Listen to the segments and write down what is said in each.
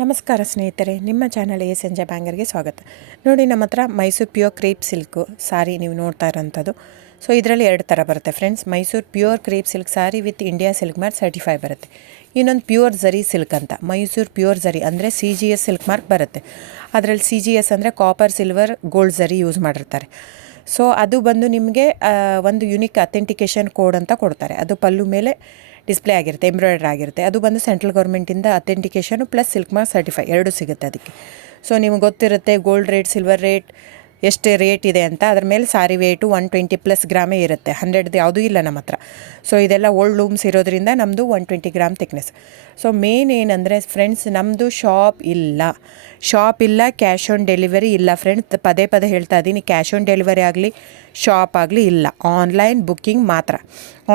ನಮಸ್ಕಾರ ಸ್ನೇಹಿತರೆ, ನಿಮ್ಮ ಚಾನಲ್ ASNJ ಬ್ಯಾಂಗರ್ಗೆ ಸ್ವಾಗತ. ನೋಡಿ, ನಮ್ಮ ಹತ್ರ ಮೈಸೂರು ಪ್ಯೂರ್ ಕ್ರೇಪ್ ಸಿಲ್ಕು ಸಾರಿ ನೀವು ನೋಡ್ತಾ ಇರೋಂಥದ್ದು. ಸೊ ಇದರಲ್ಲಿ ಎರಡು ಥರ ಬರುತ್ತೆ friends. Mysuru pure crepe silk sorry with India silk mark certify ಬರುತ್ತೆ. ಇನ್ನೊಂದು ಪ್ಯೂರ್ ಝರಿ ಸಿಲ್ಕ್ ಅಂತ, ಮೈಸೂರು ಪ್ಯೂರ್ ಝರಿ ಅಂದರೆ CGS ಸಿಲ್ಕ್ ಮಾರ್ಕ್ ಬರುತ್ತೆ. ಅದರಲ್ಲಿ CGS ಅಂದರೆ ಕಾಪರ್, ಸಿಲ್ವರ್, ಗೋಲ್ಡ್ ಝರಿ ಯೂಸ್ ಮಾಡಿರ್ತಾರೆ. ಸೊ ಅದು ಬಂದು ನಿಮಗೆ ಒಂದು ಯುನಿಕ್ ಅಥೆಂಟಿಕೇಷನ್ ಕೋಡ್ ಅಂತ ಕೊಡ್ತಾರೆ. ಅದು ಪಲ್ಲು ಮೇಲೆ ಡಿಸ್ಪ್ಲೇ ಆಗಿರುತ್ತೆ, ಎಂಬ್ರಾಯ್ಡ್ರಿ ಆಗಿರುತ್ತೆ. ಅದು ಬಂದು ಸೆಂಟ್ರಲ್ ಗೌರ್ಮೆಂಟಿಂದ ಅಥೆಂಟಿಕೇಷನು ಪ್ಲಸ್ ಸಿಲ್ಕ್ ಮಾರ್ಕ್ ಸರ್ಟಿಫೈ ಎರಡೂ ಸಿಗುತ್ತೆ ಅದಕ್ಕೆ. ಸೊ ನಿಮಗೆ ಗೊತ್ತಿರುತ್ತೆ ಗೋಲ್ಡ್ ರೇಟ್, ಸಿಲ್ವರ್ ರೇಟ್ ಎಷ್ಟು ರೇಟ್ ಇದೆ ಅಂತ. ಅದ್ರ ಮೇಲೆ ಸಾರಿ ವೇಟು 120+ ಗ್ರಾಮೇ ಇರುತ್ತೆ, 100 ಯಾವುದೂ ಇಲ್ಲ ನಮ್ಮ ಹತ್ರ. ಸೊ ಇದೆಲ್ಲ ಓಲ್ಡ್ ಲೂಮ್ಸ್ ಇರೋದ್ರಿಂದ ನಮ್ಮದು 120 ಗ್ರಾಮ್ ಥಿಕ್ನೆಸ್. ಸೊ ಮೇನ್ ಏನಂದರೆ ಫ್ರೆಂಡ್ಸ್, ನಮ್ಮದು ಶಾಪ್ ಇಲ್ಲ, ಕ್ಯಾಶ್ ಆನ್ ಡೆಲಿವರಿ ಇಲ್ಲ ಫ್ರೆಂಡ್ಸ್. ಪದೇ ಪದೇ ಹೇಳ್ತಾ ಇದ್ದೀನಿ, ಕ್ಯಾಶ್ ಆನ್ ಡೆಲಿವರಿ ಆಗಲಿ, ಶಾಪ್ ಆಗಲಿ ಇಲ್ಲ, ಆನ್ಲೈನ್ ಬುಕ್ಕಿಂಗ್ ಮಾತ್ರ.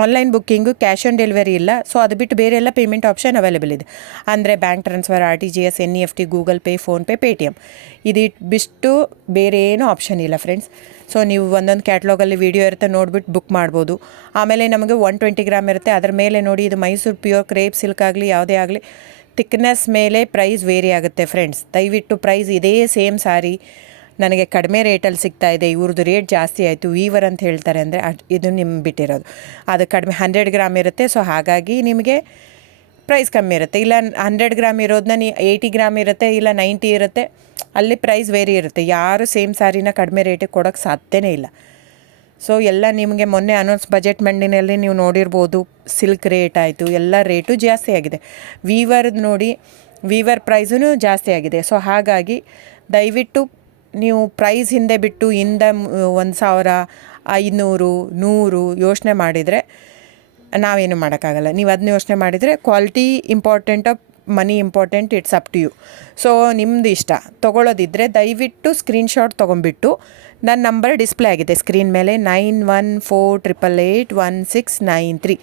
Online booking, cash on delivery ಇಲ್ಲ. ಸೊ ಅದು ಬಿಟ್ಟು ಬೇರೆ ಎಲ್ಲ ಪೇಮೆಂಟ್ ಆಪ್ಷನ್ ಅವೈಲೇಬಲ್ ಇದೆ. ಅಂದರೆ bank transfer, RTGS, NEFT, Google pay, PhonePe, Paytm. ಬಿಟ್ಟು ಬೇರೆ ಏನೂ ಆಪ್ಷನ್ ಇಲ್ಲ ಫ್ರೆಂಡ್ಸ್. ಸೊ ನೀವು ಒಂದೊಂದು ಕ್ಯಾಟ್ಲಾಗಲ್ಲಿ ವೀಡಿಯೋ ಇರುತ್ತೆ, ನೋಡಿಬಿಟ್ಟು ಬುಕ್ ಮಾಡ್ಬೋದು. ಆಮೇಲೆ ನಮಗೆ 120 ಗ್ರಾಮ್ ಇರುತ್ತೆ. ಅದರ ಮೇಲೆ ನೋಡಿ, ಇದು ಮೈಸೂರು ಪ್ಯೂರ್ ಕ್ರೇಪ್ ಸಿಲ್ಕ್ ಆಗಲಿ ಯಾವುದೇ ಆಗಲಿ ಥಿಕ್ನೆಸ್ ಮೇಲೆ ಪ್ರೈಸ್ ವೇರಿ ಆಗುತ್ತೆ ಫ್ರೆಂಡ್ಸ್. ದಯವಿಟ್ಟು ಪ್ರೈಸ್ ಇದೇ ಸೇಮ್ ಸಾರಿ ನನಗೆ ಕಡಿಮೆ ರೇಟಲ್ಲಿ ಸಿಗ್ತಾ ಇದೆ, ಇವ್ರದ್ದು ರೇಟ್ ಜಾಸ್ತಿ ಆಯಿತು ವೀವರ್ ಅಂತ ಹೇಳ್ತಾರೆ ಅಂದರೆ ಇದು ನಿಮ್ಮ ಬಿಟ್ಟಿರೋದು. ಅದು ಕಡಿಮೆ 100 ಗ್ರಾಮ್ ಇರುತ್ತೆ. ಸೊ ಹಾಗಾಗಿ ನಿಮಗೆ ಪ್ರೈಸ್ ಕಮ್ಮಿ ಇರುತ್ತೆ. ಇಲ್ಲ 100 ಗ್ರಾಮ್ ಇರೋದನ್ನ 80 ಗ್ರಾಮ್ ಇರುತ್ತೆ, ಇಲ್ಲ 90 ಇರುತ್ತೆ, ಅಲ್ಲಿ ಪ್ರೈಸ್ ವೇರಿ ಇರುತ್ತೆ. ಯಾರು ಸೇಮ್ ಸಾರಿನ ಕಡಿಮೆ ರೇಟಿಗೆ ಕೊಡೋಕ್ಕೆ ಸಾಧ್ಯನೇ ಇಲ್ಲ. ಸೊ ಎಲ್ಲ ನಿಮಗೆ ಮೊನ್ನೆ ಅನೌನ್ಸ್ ಬಜೆಟ್ ಮಂಡಿನಲ್ಲಿ ನೀವು ನೋಡಿರ್ಬೋದು, ಸಿಲ್ಕ್ ರೇಟ್ ಆಯಿತು, ಎಲ್ಲ ರೇಟು ಜಾಸ್ತಿ ಆಗಿದೆ. ವೀವರ್ದು ನೋಡಿ, ವೀವರ್ ಪ್ರೈಸೂ ಜಾಸ್ತಿ ಆಗಿದೆ. ಸೊ ಹಾಗಾಗಿ ದಯವಿಟ್ಟು ನೀವು ಪ್ರೈಸ್ ಹಿಂದೆ ಬಿಟ್ಟು 1,000, 500, 100 ಯೋಚನೆ ಮಾಡಿದರೆ ನಾವೇನು ಮಾಡೋಕ್ಕಾಗಲ್ಲ. ನೀವು ಅದನ್ನ ಯೋಚನೆ ಮಾಡಿದರೆ ಕ್ವಾಲಿಟಿ ಇಂಪಾರ್ಟೆಂಟೋ money important, it's up to you. So ನಿಮ್ಮದು ಇಷ್ಟ. ತೊಗೊಳ್ಳೋದಿದ್ದರೆ ದಯವಿಟ್ಟು ಸ್ಕ್ರೀನ್ಶಾಟ್ ತೊಗೊಂಬಿಟ್ಟು, ನನ್ನ ನಂಬರ್ ಡಿಸ್ಪ್ಲೇ ಆಗಿದೆ ಸ್ಕ್ರೀನ್ ಮೇಲೆ, 9148881693.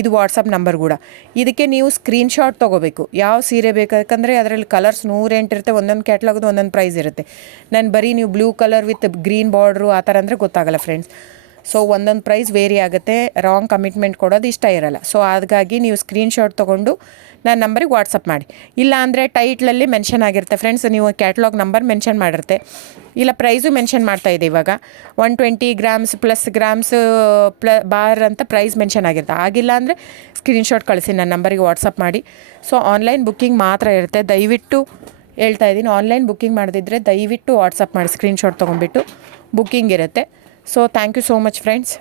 ಇದು ವಾಟ್ಸಪ್ ನಂಬರ್ ಕೂಡ. ಇದಕ್ಕೆ ನೀವು ಸ್ಕ್ರೀನ್ಶಾಟ್ ತೊಗೋಬೇಕು. ಯಾವ ಸೀರೆ ಬೇಕು, ಯಾಕಂದರೆ ಅದರಲ್ಲಿ ಕಲರ್ಸ್ 108 ಇರುತ್ತೆ, ಒಂದೊಂದು ಕ್ಯಾಟ್ಲಾಗದು ಒಂದೊಂದು ಪ್ರೈಸ್ ಇರುತ್ತೆ. ನಾನು ಬರೀ ನೀವು blue colour with green border ಆ ಥರ ಅಂದರೆ ಗೊತ್ತಾಗಲ್ಲ ಫ್ರೆಂಡ್ಸ್. ಸೊ ಒಂದೊಂದು ಪ್ರೈಸ್ ವೇರಿ ಆಗುತ್ತೆ, ರಾಂಗ್ ಕಮಿಟ್ಮೆಂಟ್ ಕೊಡೋದು ಇಷ್ಟ ಇರಲ್ಲ. ಸೊ ಹಾಗಾಗಿ ನೀವು ಸ್ಕ್ರೀನ್ಶಾಟ್ ತೊಗೊಂಡು ನನ್ನ ನಂಬರಿಗೆ ವಾಟ್ಸಪ್ ಮಾಡಿ. ಇಲ್ಲ ಅಂದರೆ ಟೈಟ್ಲಲ್ಲಿ ಮೆನ್ಷನ್ ಆಗಿರುತ್ತೆ ಫ್ರೆಂಡ್ಸ್, ನೀವು ಕ್ಯಾಟ್ಲಾಗ್ ನಂಬರ್ ಮೆನ್ಷನ್ ಮಾಡಿರುತ್ತೆ, ಇಲ್ಲ ಪ್ರೈಸು ಮೆನ್ಷನ್ ಮಾಡ್ತಾಯಿದೆ. ಇವಾಗ 120 ಗ್ರಾಮ್ಸ್ ಪ್ಲಸ್ ಗ್ರಾಮ್ಸ್ ಬಾರ್ ಅಂತ ಪ್ರೈಸ್ ಮೆನ್ಷನ್ ಆಗಿರುತ್ತೆ. ಆಗಿಲ್ಲ ಅಂದರೆ ಸ್ಕ್ರೀನ್ಶಾಟ್ ಕಳಿಸಿ, ನನ್ನ ನಂಬರಿಗೆ ವಾಟ್ಸಪ್ ಮಾಡಿ. ಸೊ ಆನ್ಲೈನ್ ಬುಕ್ಕಿಂಗ್ ಮಾತ್ರ ಇರುತ್ತೆ. ದಯವಿಟ್ಟು ಹೇಳ್ತಾ ಇದ್ದೀನಿ, ಆನ್ಲೈನ್ ಬುಕ್ಕಿಂಗ್ ಮಾಡದಿದ್ದರೆ ದಯವಿಟ್ಟು ವಾಟ್ಸಪ್ ಮಾಡಿ, ಸ್ಕ್ರೀನ್ಶಾಟ್ ತೊಗೊಂಡ್ಬಿಟ್ಟು ಬುಕ್ಕಿಂಗ್ ಇರುತ್ತೆ. So thank you so much friends.